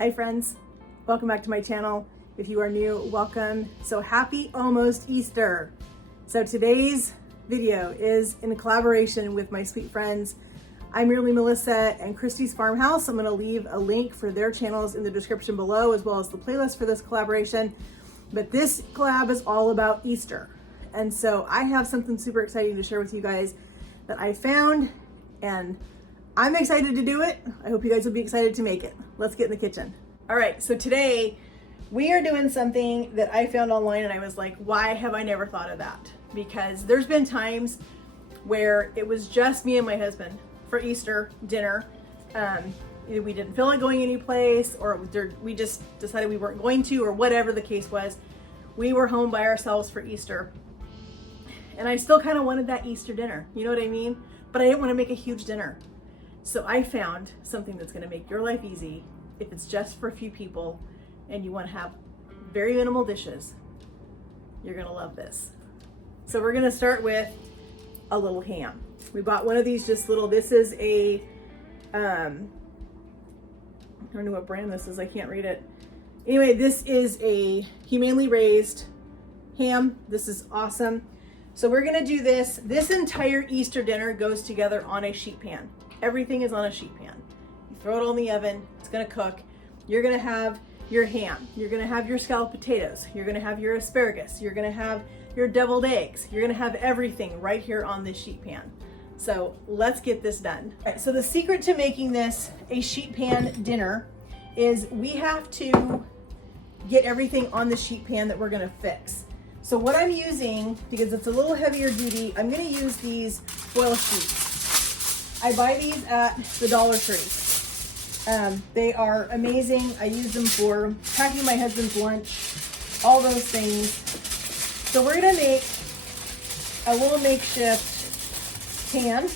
Hi friends, welcome back to my channel. If you are new, welcome. So happy almost Easter. So today's video is in collaboration with my sweet friends. I'm Meerly Melissa and Kristy's Farmhouse. I'm gonna leave a link for their channels in the description below, as well as the playlist for this collaboration. But this collab is all about Easter. And so I have something super exciting to share with you guys that I found, and I'm excited to do it. I hope you guys will be excited to make it. Let's get in the kitchen. All right, so today we are doing something that I found online and I was like, why have I never thought of that? Because there's been times where it was just me and my husband for Easter dinner. Either we didn't feel like going anyplace, or we just decided we weren't going to, or whatever the case was. We were home by ourselves for Easter. And I still kind of wanted that Easter dinner, you know what I mean? But I didn't want to make a huge dinner. So I found something that's going to make your life easy if it's just for a few people and you want to have very minimal dishes. You're going to love this. So we're going to start with a little ham. We bought one of these this is a, I don't know what brand this is, I can't read it. Anyway, this is a humanely raised ham. This is awesome. So we're gonna do this. This entire Easter dinner goes together on a sheet pan. Everything is on a sheet pan. You throw it on the oven, it's gonna cook. You're gonna have your ham. You're gonna have your scalloped potatoes. You're gonna have your asparagus. You're gonna have your deviled eggs. You're gonna have everything right here on this sheet pan. So let's get this done. All right, so the secret to making this a sheet pan dinner is we have to get everything on the sheet pan that we're gonna fix. So what I'm using, because it's a little heavier duty, I'm gonna use these foil sheets. I buy these at the Dollar Tree. They are amazing. I use them for packing my husband's lunch, all those things. So we're gonna make a little makeshift pan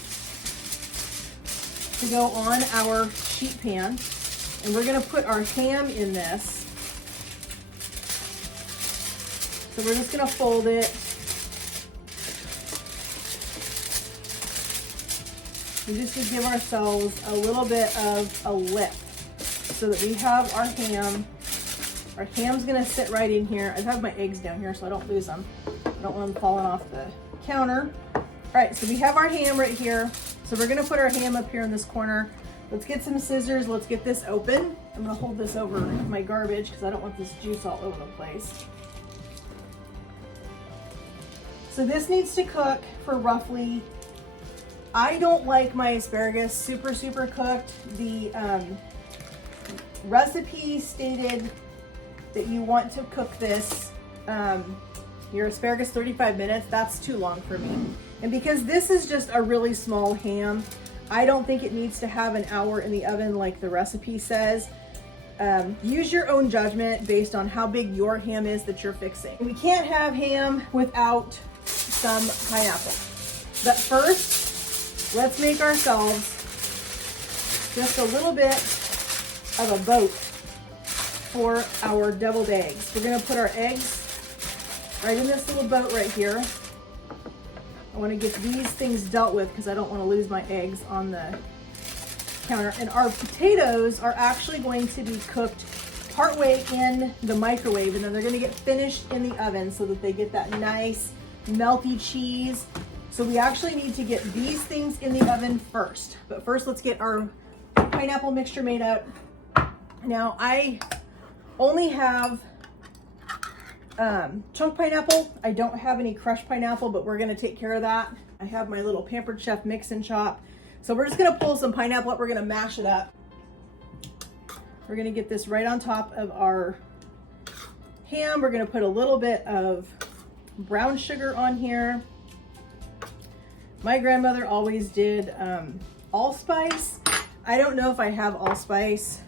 to go on our sheet pan. And we're gonna put our ham in this. So we're just gonna fold it. We just to give ourselves a little bit of a lift so that we have our ham. Our ham's gonna sit right in here. I have my eggs down here so I don't lose them. I don't want them falling off the counter. All right, so we have our ham right here. So we're gonna put our ham up here in this corner. Let's get some scissors. Let's get this open. I'm gonna hold this over my garbage because I don't want this juice all over the place. So this needs to cook for roughly, I don't like my asparagus super cooked. The recipe stated that you want to cook this, your asparagus 35 minutes. That's too long for me. And because this is just a really small ham, I don't think it needs to have an hour in the oven like the recipe says. Use your own judgment based on how big your ham is that you're fixing. We can't have ham without some pineapple. But first, let's make ourselves just a little bit of a boat for our deviled eggs. We're gonna put our eggs right in this little boat right here. I wanna get these things dealt with because I don't wanna lose my eggs on the counter. And our potatoes are actually going to be cooked partway in the microwave, and then they're gonna get finished in the oven so that they get that nice melty cheese. So we actually need to get these things in the oven first. But first, let's get our pineapple mixture made up. Now, I only have chunk pineapple. I don't have any crushed pineapple, but we're gonna take care of that. I have my little Pampered Chef mix and chop. So we're just gonna pull some pineapple up. We're gonna mash it up. We're gonna get this right on top of our ham. We're gonna put a little bit of brown sugar on here. My grandmother always did allspice. I don't know if I have allspice,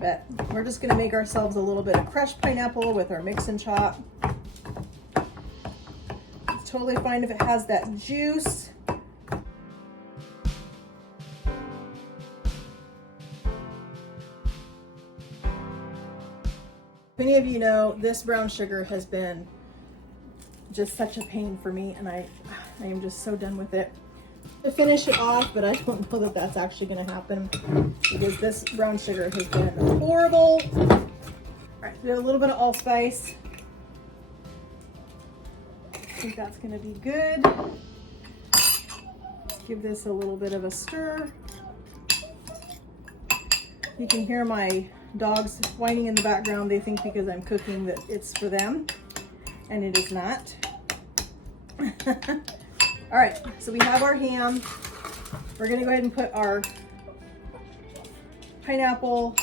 but we're just gonna make ourselves a little bit of crushed pineapple with our mix and chop. It's totally fine if it has that juice. Many of you know this brown sugar has been just such a pain for me, and I am just so done with it. to finish it off, but I don't know that that's actually going to happen because this brown sugar has been horrible. All right, we have a little bit of allspice. I think that's going to be good. Let's give this a little bit of a stir. You can hear my dogs whining in the background. They think because I'm cooking that it's for them, and it is not. All right, so we have our ham. We're gonna go ahead and put our pineapple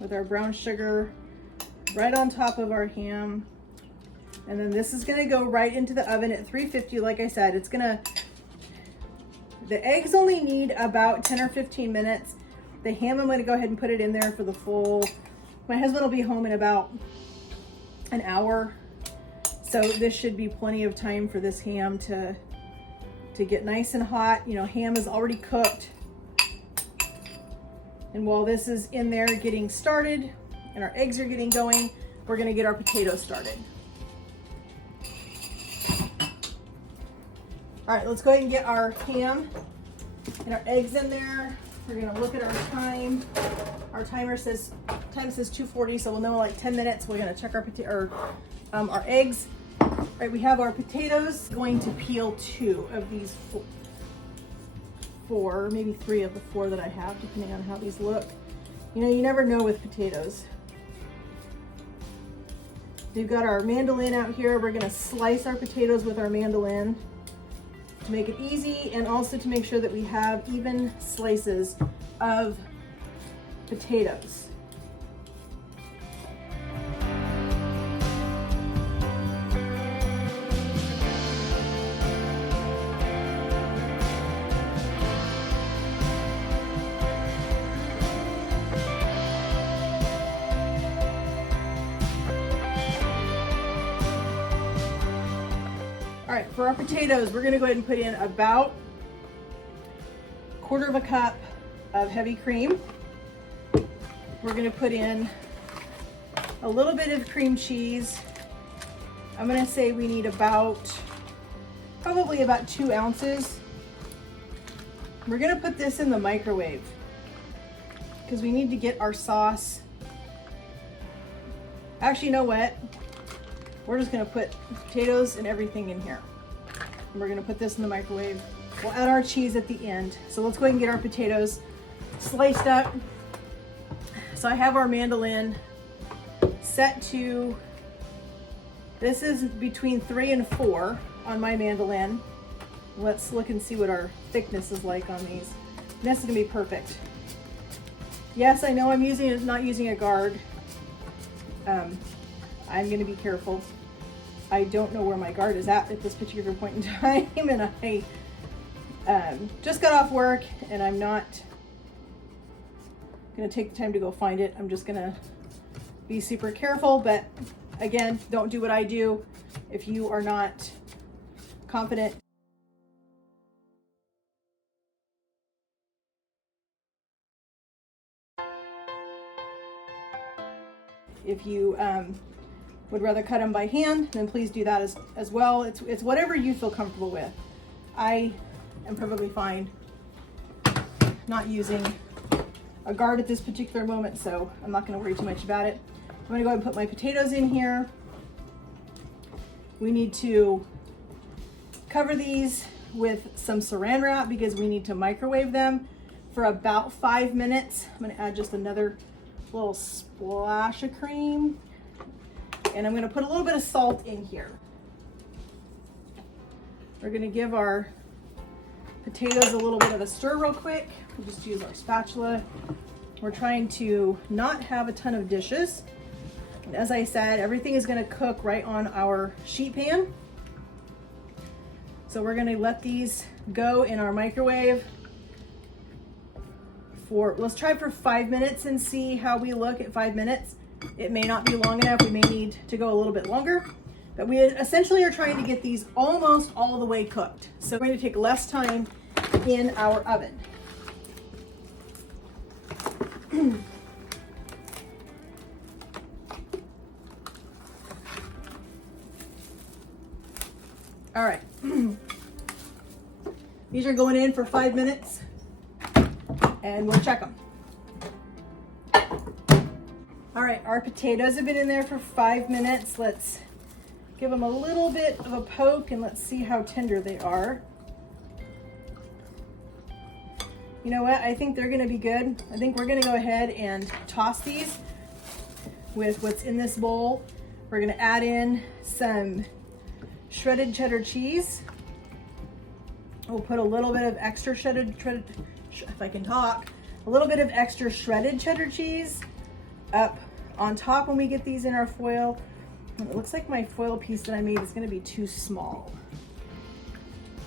with our brown sugar right on top of our ham. And then this is gonna go right into the oven at 350. Like I said, the eggs only need about 10 or 15 minutes. The ham, I'm gonna go ahead and put it in there for the full, my husband will be home in about an hour. So this should be plenty of time for this ham to get nice and hot. You know, ham is already cooked. And while this is in there getting started and our eggs are getting going, we're gonna get our potatoes started. All right, let's go ahead and get our ham and our eggs in there. We're gonna look at our time. Our time says 2:40, so we'll know in like 10 minutes. We're gonna check our eggs. All right, we have our potatoes. Going to peel 2 of these 4, maybe 3 of the 4 that I have, depending on how these look. You know, you never know with potatoes. We've got our mandolin out here. We're gonna slice our potatoes with our mandolin to make it easy, and also to make sure that we have even slices of potatoes. All right, for our potatoes, we're gonna go ahead and put in about 1/4 cup of heavy cream. We're gonna put in a little bit of cream cheese. I'm gonna say we need probably about 2 ounces. We're gonna put this in the microwave because we need to get our sauce. Actually, you know what? We're just gonna put potatoes and everything in here. And we're gonna put this in the microwave. We'll add our cheese at the end. So let's go ahead and get our potatoes sliced up. So I have our mandolin set to, this is between 3 and 4 on my mandolin. Let's look and see what our thickness is like on these. And this is gonna be perfect. Yes, I know I'm not using a guard. I'm gonna be careful. I don't know where my guard is at this particular point in time, and I just got off work, and I'm not gonna take the time to go find it. I'm just gonna be super careful, but again, don't do what I do if you are not confident. If you would rather cut them by hand, then please do that as well. It's whatever you feel comfortable with. I am perfectly fine not using a guard at this particular moment, so I'm not gonna worry too much about it. I'm gonna go ahead and put my potatoes in here. We need to cover these with some saran wrap because we need to microwave them for about 5 minutes. I'm gonna add just another little splash of cream, and I'm gonna put a little bit of salt in here. We're gonna give our potatoes a little bit of a stir real quick. We'll just use our spatula. We're trying to not have a ton of dishes. And as I said, everything is gonna cook right on our sheet pan. So we're gonna let these go in our microwave let's try for 5 minutes and see how we look at 5 minutes. It may not be long enough. We may need to go a little bit longer, but we essentially are trying to get these almost all the way cooked. So we're going to take less time in our oven. All right. These are going in for 5 minutes and we'll check them. All right, our potatoes have been in there for 5 minutes. Let's give them a little bit of a poke and let's see how tender they are. You know what? I think they're gonna be good. I think we're gonna go ahead and toss these with what's in this bowl. We're gonna add in some shredded cheddar cheese. We'll put a little bit of extra if I can talk, a little bit of extra shredded cheddar cheese up on top when we get these in our foil. And it looks like my foil piece that I made is gonna be too small.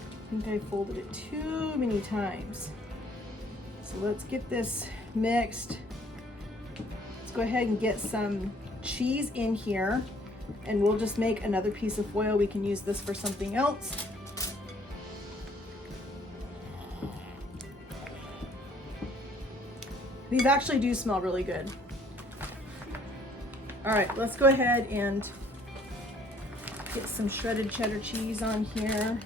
I think I folded it too many times. So let's get this mixed. Let's go ahead and get some cheese in here and we'll just make another piece of foil. We can use this for something else. These actually do smell really good. All right, let's go ahead and get some shredded cheddar cheese on here.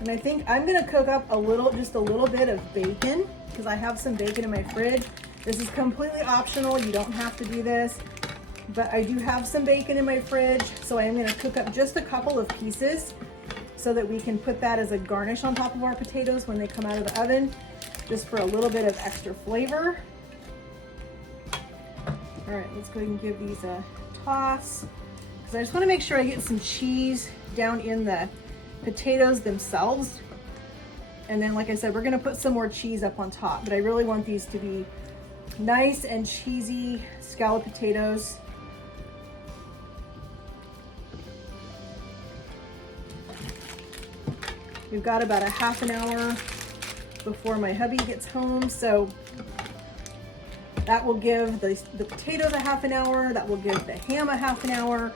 And I think I'm gonna cook up just a little bit of bacon because I have some bacon in my fridge. This is completely optional, you don't have to do this, but I do have some bacon in my fridge, so I am gonna cook up just a couple of pieces so that we can put that as a garnish on top of our potatoes when they come out of the oven, just for a little bit of extra flavor. All right, let's go ahead and give these a toss, because I just wanna make sure I get some cheese down in the potatoes themselves. And then, like I said, we're gonna put some more cheese up on top, but I really want these to be nice and cheesy scalloped potatoes. We've got about a half an hour before my hubby gets home, so that will give the potatoes a half an hour, that will give the ham a half an hour.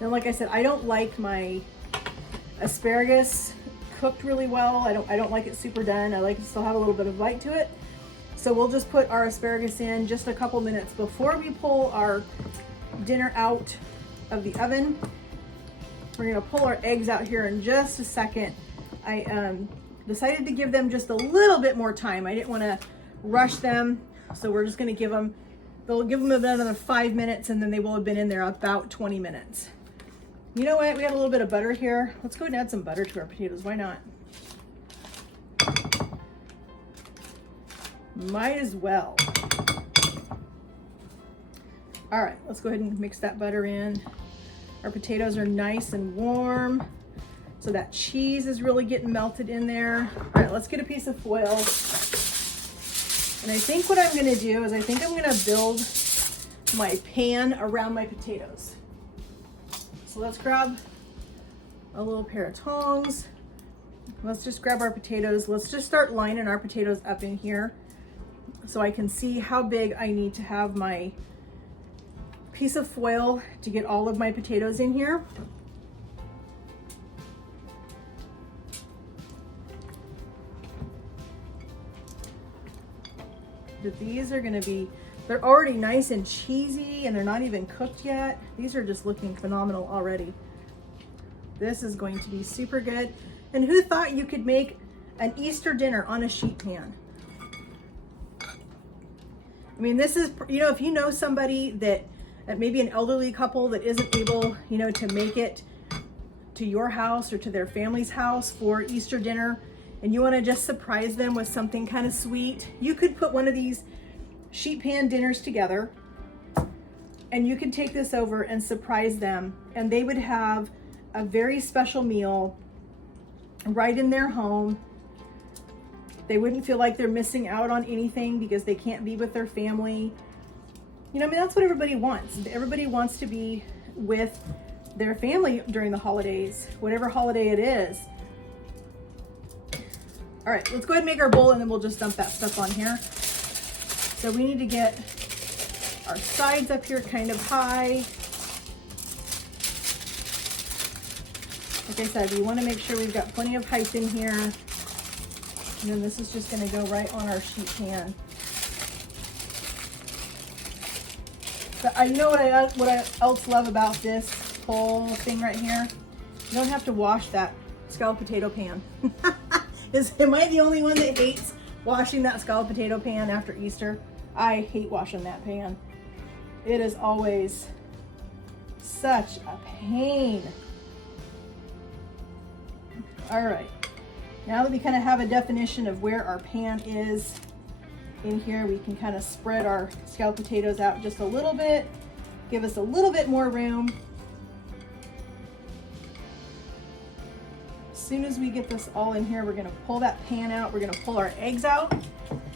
And like I said, I don't like my asparagus cooked really well. I don't like it super done. I like to still have a little bit of bite to it. So we'll just put our asparagus in just a couple minutes before we pull our dinner out of the oven. We're gonna pull our eggs out here in just a second. I decided to give them just a little bit more time. I didn't want to rush them, so we're just going to they'll give them another 5 minutes, and then they will have been in there about 20 minutes. You know what? We got a little bit of butter here. Let's go ahead and add some butter to our potatoes. Why not? Might as well. All right, let's go ahead and mix that butter in. Our potatoes are nice and warm, so that cheese is really getting melted in there. All right, let's get a piece of foil. And I think what I'm gonna do is I'm gonna build my pan around my potatoes. So let's grab a little pair of tongs. Let's just grab our potatoes. Let's just start lining our potatoes up in here so I can see how big I need to have my piece of foil to get all of my potatoes in here. But these are gonna be, they're already nice and cheesy and they're not even cooked yet. These are just looking phenomenal already. This is going to be super good. And who thought you could make an Easter dinner on a sheet pan? I mean, this is, you know, if you know somebody that maybe an elderly couple that isn't able, you know, to make it to your house or to their family's house for Easter dinner, and you want to just surprise them with something kind of sweet, you could put one of these sheet pan dinners together and you could take this over and surprise them, and they would have a very special meal right in their home. They wouldn't feel like they're missing out on anything because they can't be with their family. You know, I mean, that's what everybody wants. Everybody wants to be with their family during the holidays, whatever holiday it is. All right, let's go ahead and make our bowl and then we'll just dump that stuff on here. So we need to get our sides up here kind of high. Like I said, we want to make sure we've got plenty of height in here. And then this is just going to go right on our sheet pan. But you know what I else love about this whole thing right here? You don't have to wash that scalloped potato pan. Am I the only one that hates washing that scalloped potato pan after Easter? I hate washing that pan. It is always such a pain. All right, now that we kind of have a definition of where our pan is in here, we can kind of spread our scalloped potatoes out just a little bit, give us a little bit more room. As soon as we get this all in here, we're gonna pull that pan out, we're gonna pull our eggs out,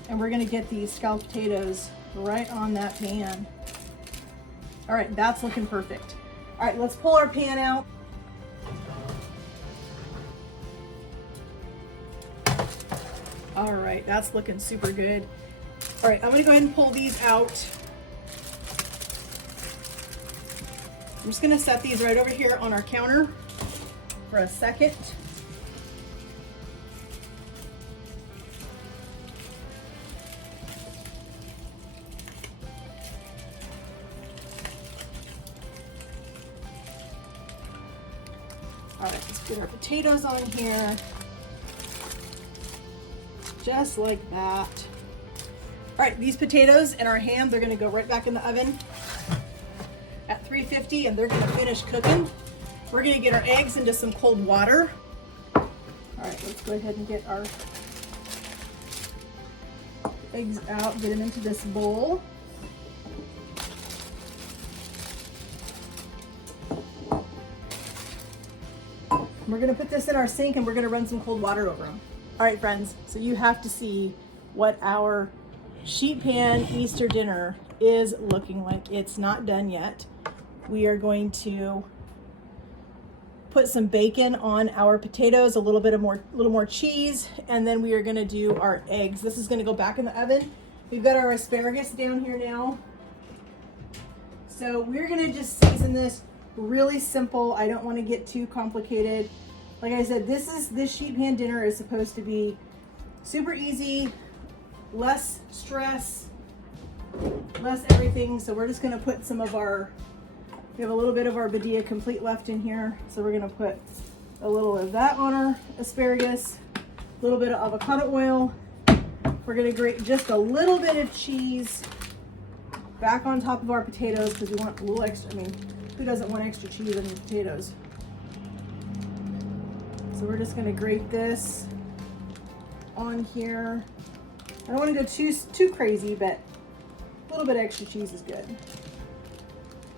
and we're gonna get these scalloped potatoes right on that pan. All right, that's looking perfect. All right, let's pull our pan out. All right, that's looking super good. All right, I'm gonna go ahead and pull these out. I'm just gonna set these right over here on our counter for a second. All right, let's get our potatoes on here. Just like that. All right, these potatoes and our ham, they're gonna go right back in the oven at 350 and they're gonna finish cooking. We're gonna get our eggs into some cold water. All right, let's go ahead and get our eggs out, get them into this bowl. We're gonna put this in our sink and we're gonna run some cold water over them. All right, friends, so you have to see what our sheet pan Easter dinner is looking like. It's not done yet. We are going to put some bacon on our potatoes, a little more cheese, and then we are gonna do our eggs. This is gonna go back in the oven. We've got our asparagus down here now. So we're gonna just season this really simple. I don't wanna get too complicated. Like I said, this sheet pan dinner is supposed to be super easy, less stress, less everything. So we're just gonna put some of our, we have a little bit of our Badia Complete left in here. So we're gonna put a little of that on our asparagus, a little bit of avocado oil. We're gonna grate just a little bit of cheese back on top of our potatoes because we want a little extra, I mean, who doesn't want extra cheese on your potatoes? So we're just gonna grate this on here. I don't wanna go too crazy, but a little bit of extra cheese is good.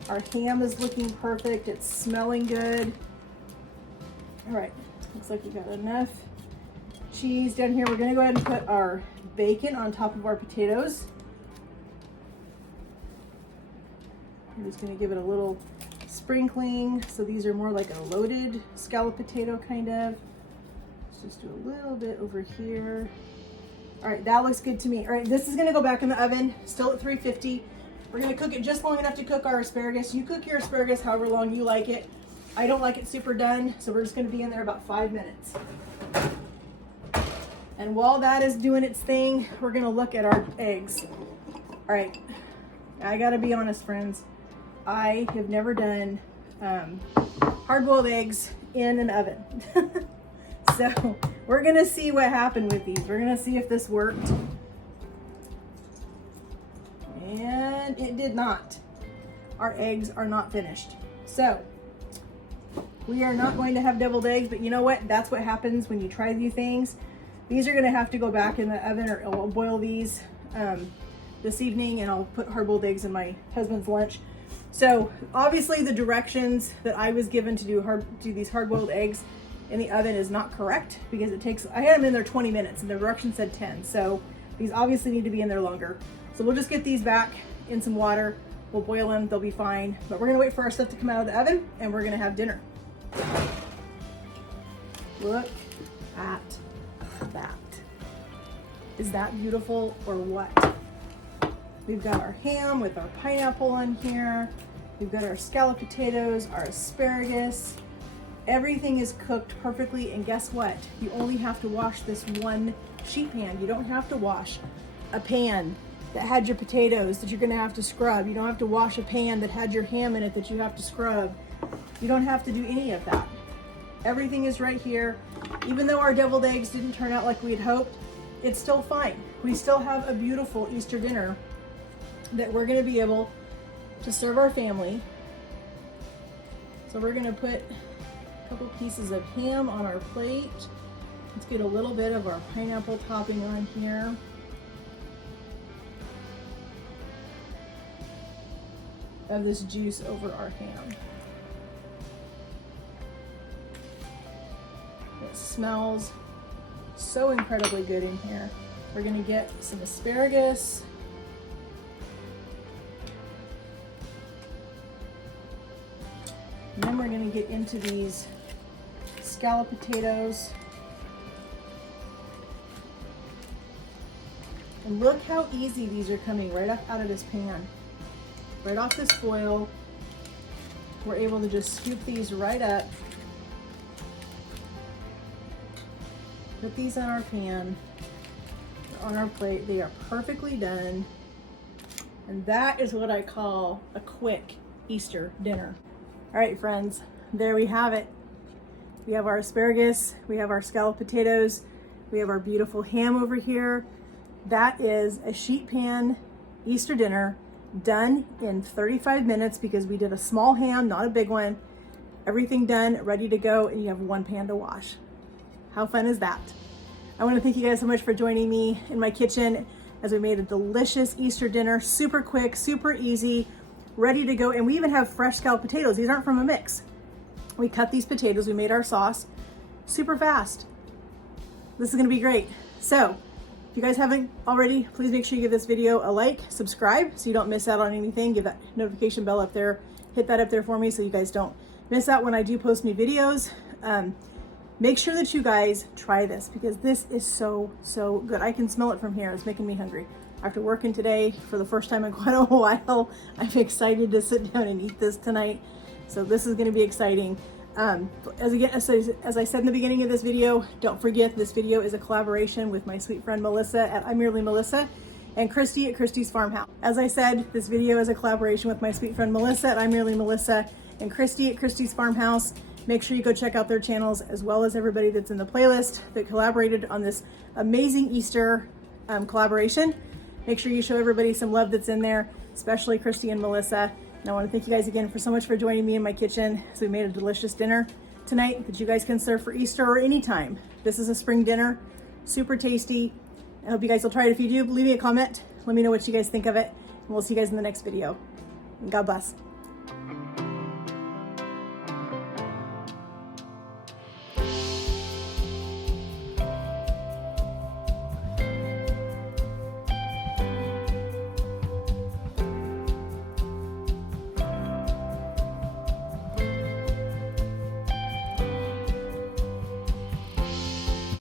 Our ham is looking perfect. It's smelling good. All right, looks like we got enough cheese down here. We're gonna go ahead and put our bacon on top of our potatoes. I'm just gonna give it a little sprinkling. So these are more like a loaded scalloped potato kind of. Let's just do a little bit over here. All right, that looks good to me. All right, this is gonna go back in the oven, still at 350. We're gonna cook it just long enough to cook our asparagus. You cook your asparagus however long you like it. I don't like it super done, so we're just gonna be in there about 5 minutes. And while that is doing its thing, we're gonna look at our eggs. All right, I gotta be honest, friends. I have never done hard-boiled eggs in an oven. So we're gonna see what happened with these. We're gonna see if this worked. And it did not. Our eggs are not finished. So we are not going to have deviled eggs, but you know what? That's what happens when you try new things. These are gonna have to go back in the oven, or I'll boil these this evening, and I'll put hard-boiled eggs in my husband's lunch. So obviously the directions that I was given to do these hard-boiled eggs in the oven is not correct, because it takes, I had them in there 20 minutes and the directions said 10. So these obviously need to be in there longer. So we'll just get these back in some water. We'll boil them, they'll be fine. But we're gonna wait for our stuff to come out of the oven and we're gonna have dinner. Look at that. Is that beautiful or what? We've got our ham with our pineapple on here. We've got our scalloped potatoes, our asparagus. Everything is cooked perfectly, and guess what? You only have to wash this one sheet pan. You don't have to wash a pan that had your potatoes that you're gonna have to scrub. You don't have to wash a pan that had your ham in it that you have to scrub. You don't have to do any of that. Everything is right here. Even though our deviled eggs didn't turn out like we had hoped, it's still fine. We still have a beautiful Easter dinner that we're gonna be able to serve our family. So we're gonna put a couple pieces of ham on our plate. Let's get a little bit of our pineapple topping on here. Of this juice over our ham. It smells so incredibly good in here. We're gonna get some asparagus. And then we're gonna get into these scalloped potatoes. And look how easy these are coming right up out of this pan. Right off this foil. We're able to just scoop these right up. Put these on our pan, on our plate. They are perfectly done. And that is what I call a quick Easter dinner. All right, friends, there we have it. We have our asparagus, we have our scalloped potatoes, we have our beautiful ham over here. That is a sheet pan Easter dinner done in 35 minutes because we did a small ham, not a big one. Everything done, ready to go, and you have one pan to wash. How fun is that? I want to thank you guys so much for joining me in my kitchen as we made a delicious Easter dinner, super quick, super easy, ready to go. And we even have fresh scalloped potatoes. These aren't from a mix. We cut these potatoes, we made our sauce super fast. This is gonna be great. So if you guys haven't already, please make sure you give this video a like, subscribe so you don't miss out on anything. Give that notification bell up there, hit that up there for me so you guys don't miss out when I do post new videos. Make sure that you guys try this because this is so, so good. I can smell it from here. It's making me hungry. After working today for the first time in quite a while, I'm excited to sit down and eat this tonight. So this is gonna be exciting. As I said in the beginning of this video, don't forget this video is a collaboration with my sweet friend Melissa at Meerly Melissa and Kristy at Kristy's Farmhouse. As I said, this video is a collaboration with my sweet friend Melissa at Meerly Melissa and Kristy at Kristy's Farmhouse. Make sure you go check out their channels as well as everybody that's in the playlist that collaborated on this amazing Easter collaboration. Make sure you show everybody some love that's in there, especially Kristy and Melissa. And I want to thank you guys again for so much for joining me in my kitchen. So we made a delicious dinner tonight that you guys can serve for Easter or anytime. This is a spring dinner, super tasty. I hope you guys will try it. If you do, leave me a comment. Let me know what you guys think of it. And we'll see you guys in the next video. And God bless.